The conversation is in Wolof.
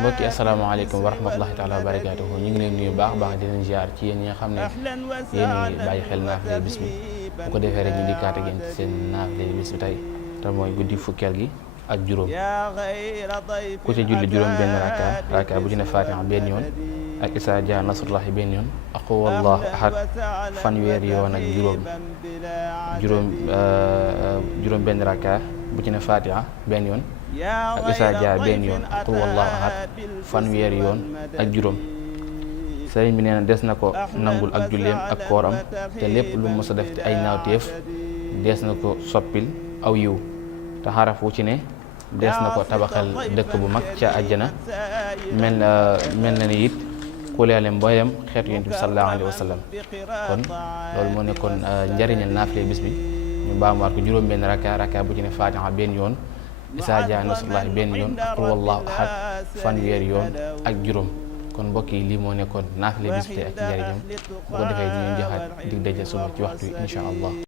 mbokki asalaamaaleykum wa rahmatullahi taala wa barakaatuhu ñu ngi leen nuyu baax di leen ziar ci yéen ñi nga xam ne yéen a ngi bàyyi xel naafile bis bi bu ko defee rek ñu dikkaat ak yéen ci seen naafile bis bi tey te mooy guddi fukkeel gi ak juróom ku ci julli juróom benn raka bu ci ne fatiha benn yoon ak isa ja nasrullahi benn yoon ak wallahu ahad fanweeri yoon ak juróom benn raka bu ci ne fatiha benn yoon ak isa ja benn yoon ak wallahu ahad fanweeri yoon ak juróom sëriñ bi nee na des na ko nangul ak julleem ak kooram te lépp lu mës a def te ay naawteef des na ko soppil aw yiw te xaraf wu ci ne des na ko tabaxal dëkk bu mag ca àjjana mel na ni it kuleele mboolem xeetu yonent bi sallallahu alayhi wa sallam kon loolu moo nekkoon njariñal naafile bis bi ñu baamuwaat ko juróom benn raka bu ci ne fatiha benn yoon isaa jaa nasrullahi benn yoon ak wallahu ahad fanweeri yoon ak juróom kon mbokk yi lii moo nekkoon naafile bis bi tey ak njariñam bu ko defee ñu joxaat dig daje suba ci waxtu yi insha allah